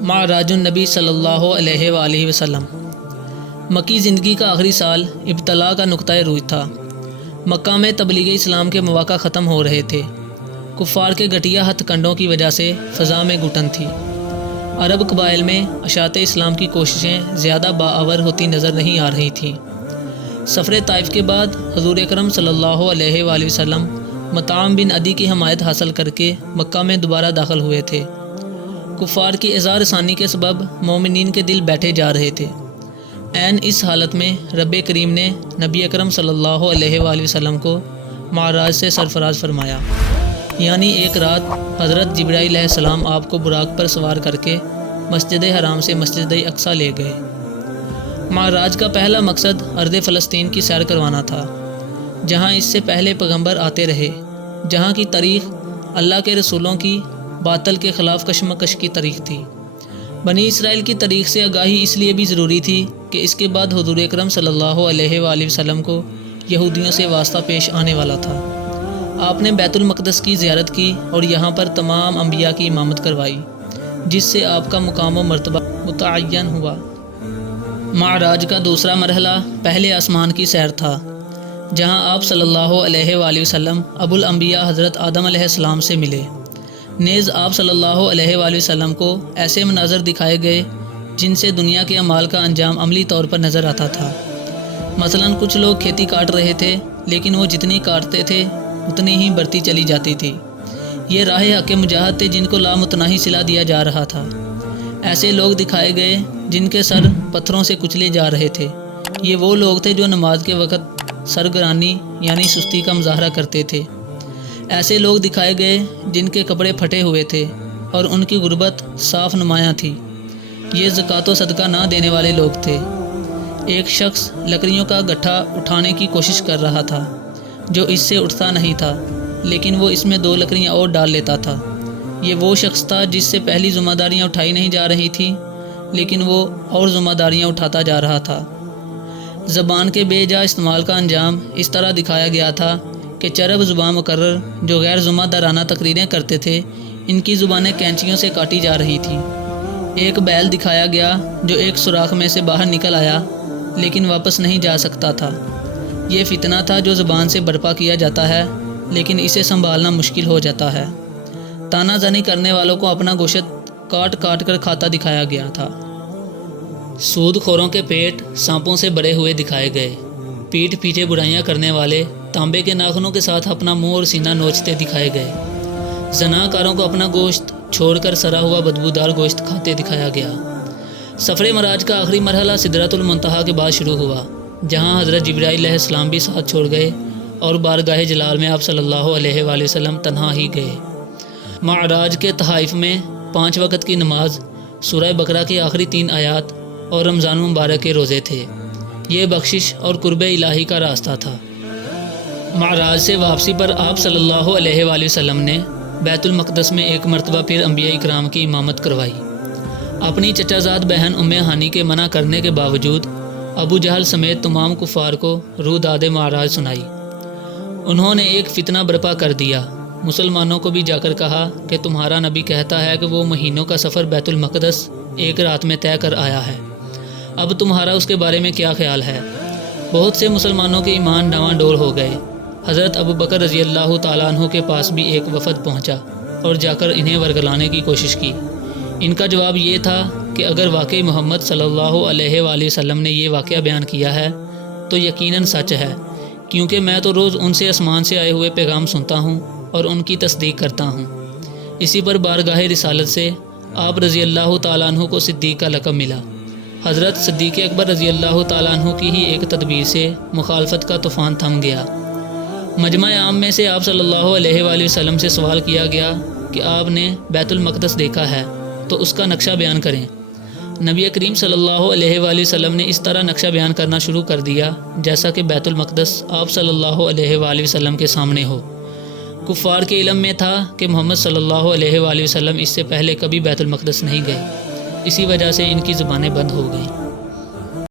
معراج النبی صلی اللہ علیہ وآلہ وسلم۔ مکی زندگی کا آخری سال ابتلا کا نقطۂ روج تھا۔ مکہ میں تبلیغ اسلام کے مواقع ختم ہو رہے تھے۔ کفار کے گھٹیا ہتھ کنڈوں کی وجہ سے فضا میں گھٹن تھی۔ عرب قبائل میں اشاعت اسلام کی کوششیں زیادہ بااور ہوتی نظر نہیں آ رہی تھیں۔ سفر طائف کے بعد حضور اکرم صلی اللہ علیہ وآلہ وسلم مطعم بن عدی کی حمایت حاصل کر کے مکہ میں دوبارہ داخل ہوئے تھے۔ کفار کی اظہار ثانی کے سبب مومنین کے دل بیٹھے جا رہے تھے۔ عین اس حالت میں رب کریم نے نبی اکرم صلی اللہ علیہ وآلہ وسلم کو معراج سے سرفراز فرمایا، یعنی ایک رات حضرت جبرائیل علیہ السلام آپ کو براق پر سوار کر کے مسجد حرام سے مسجد اقصیٰ لے گئے۔ معراج کا پہلا مقصد ارض فلسطین کی سیر کروانا تھا، جہاں اس سے پہلے پیغمبر آتے رہے، جہاں کی تاریخ اللہ کے رسولوں کی باطل کے خلاف کشمکش کی تاریخ تھی۔ بنی اسرائیل کی تاریخ سے آگاہی اس لیے بھی ضروری تھی کہ اس کے بعد حضور اکرم صلی اللہ علیہ وآلہ وسلم کو یہودیوں سے واسطہ پیش آنے والا تھا۔ آپ نے بیت المقدس کی زیارت کی اور یہاں پر تمام انبیاء کی امامت کروائی، جس سے آپ کا مقام و مرتبہ متعین ہوا۔ معراج کا دوسرا مرحلہ پہلے آسمان کی سیر تھا، جہاں آپ صلی اللہ علیہ وآلہ وسلم ابو الانبیاء حضرت آدم علیہ السلام سے ملے۔ نیز آپ صلی اللہ علیہ وآلہ وسلم کو ایسے مناظر دکھائے گئے جن سے دنیا کے اعمال کا انجام عملی طور پر نظر آتا تھا۔ مثلاً کچھ لوگ کھیتی کاٹ رہے تھے، لیکن وہ جتنی کاٹتے تھے اتنی ہی بڑھتی چلی جاتی تھی۔ یہ راہ حق مجاہد تھے جن کو لامتناہی صلہ دیا جا رہا تھا۔ ایسے لوگ دکھائے گئے جن کے سر پتھروں سے کچلے جا رہے تھے۔ یہ وہ لوگ تھے جو نماز کے وقت سرگرانی یعنی سستی کا مظاہرہ کرتے تھے۔ ایسے لوگ دکھائے گئے جن کے کپڑے پھٹے ہوئے تھے اور ان کی غربت صاف نمایاں تھی۔ یہ زکوٰۃ و صدقہ نہ دینے والے لوگ تھے۔ ایک شخص لکڑیوں کا گٹھا اٹھانے کی کوشش کر رہا تھا، جو اس سے اٹھتا نہیں تھا، لیکن وہ اس میں 2 لکڑیاں اور ڈال لیتا تھا۔ یہ وہ شخص تھا جس سے پہلی ذمہ داریاں اٹھائی نہیں جا رہی تھیں، لیکن وہ اور ذمہ داریاں اٹھاتا جا رہا تھا۔ زبان کے بے جا استعمال کا انجام اس طرح دکھایا گیا تھا کہ چرب زبان مقرر جو غیر ذمہ دارانہ تقریریں کرتے تھے، ان کی زبانیں کینچیوں سے کاٹی جا رہی تھیں۔ ایک بیل دکھایا گیا جو ایک سوراخ میں سے باہر نکل آیا لیکن واپس نہیں جا سکتا تھا۔ یہ فتنہ تھا جو زبان سے برپا کیا جاتا ہے، لیکن اسے سنبھالنا مشکل ہو جاتا ہے۔ تانا زنی کرنے والوں کو اپنا گوشت کاٹ کاٹ کر کھاتا دکھایا گیا تھا۔ سود خوروں کے پیٹ سانپوں سے بڑے ہوئے دکھائے گئے۔ پیٹھ پیچھے برائیاں کرنے والے تانبے کے ناخنوں کے ساتھ اپنا منہ اور سینہ نوچتے دکھائے گئے۔ زنا کاروں کو اپنا گوشت چھوڑ کر سڑا ہوا بدبودار گوشت کھاتے دکھایا گیا۔ سفر معراج کا آخری مرحلہ سدرۃ المنتہا کے بعد شروع ہوا، جہاں حضرت جبرائیل علیہ السلام بھی ساتھ چھوڑ گئے اور بارگاہ جلال میں آپ صلی اللہ علیہ وآلہ وسلم تنہا ہی گئے۔ معراج کے تحائف میں 5 وقت کی نماز، سورہ بقرہ کی آخری 3 آیات اور رمضان مبارک کے روزے تھے۔ یہ بخشش اور قرب الہی کا راستہ تھا۔ معراج سے واپسی پر آپ صلی اللہ علیہ وآلہ وسلم نے بیت المقدس میں ایک مرتبہ پھر انبیاء اکرام کی امامت کروائی۔ اپنی چچا زاد بہن ام ہانی کے منع کرنے کے باوجود ابو جہل سمیت تمام کفار کو روح داد معراج سنائی۔ انہوں نے ایک فتنہ برپا کر دیا۔ مسلمانوں کو بھی جا کر کہا کہ تمہارا نبی کہتا ہے کہ وہ مہینوں کا سفر بیت المقدس ایک رات میں طے کر آیا ہے، اب تمہارا اس کے بارے میں کیا خیال ہے؟ بہت سے مسلمانوں کے ایمان ڈاواں ڈول ہو گئے۔ حضرت ابو بکر رضی اللہ تعالیٰ عنہ کے پاس بھی ایک وفد پہنچا اور جا کر انہیں ورگلانے کی کوشش کی۔ ان کا جواب یہ تھا کہ اگر واقعی محمد صلی اللہ علیہ وآلہ وسلم نے یہ واقعہ بیان کیا ہے تو یقیناً سچ ہے، کیونکہ میں تو روز ان سے آسمان سے آئے ہوئے پیغام سنتا ہوں اور ان کی تصدیق کرتا ہوں۔ اسی پر بارگاہ رسالت سے آپ رضی اللہ تعالیٰ عنہ کو صدیق کا لقب ملا۔ حضرت صدیق اکبر رضی اللہ تعالیٰ عنہ کی ہی ایک تدبیر سے مخالفت کا طوفان تھم گیا۔ مجمع عام میں سے آپ صلی اللہ علیہ وآلہ وسلم سے سوال کیا گیا کہ آپ نے بیت المقدس دیکھا ہے تو اس کا نقشہ بیان کریں۔ نبی کریم صلی اللہ علیہ وآلہ وسلم نے اس طرح نقشہ بیان کرنا شروع کر دیا جیسا کہ بیت المقدس آپ صلی اللہ علیہ وآلہ وسلم کے سامنے ہو۔ کفار کے علم میں تھا کہ محمد صلی اللہ علیہ وآلہ وسلم اس سے پہلے کبھی بیت المقدس نہیں گئے، اسی وجہ سے ان کی زبانیں بند ہو گئیں۔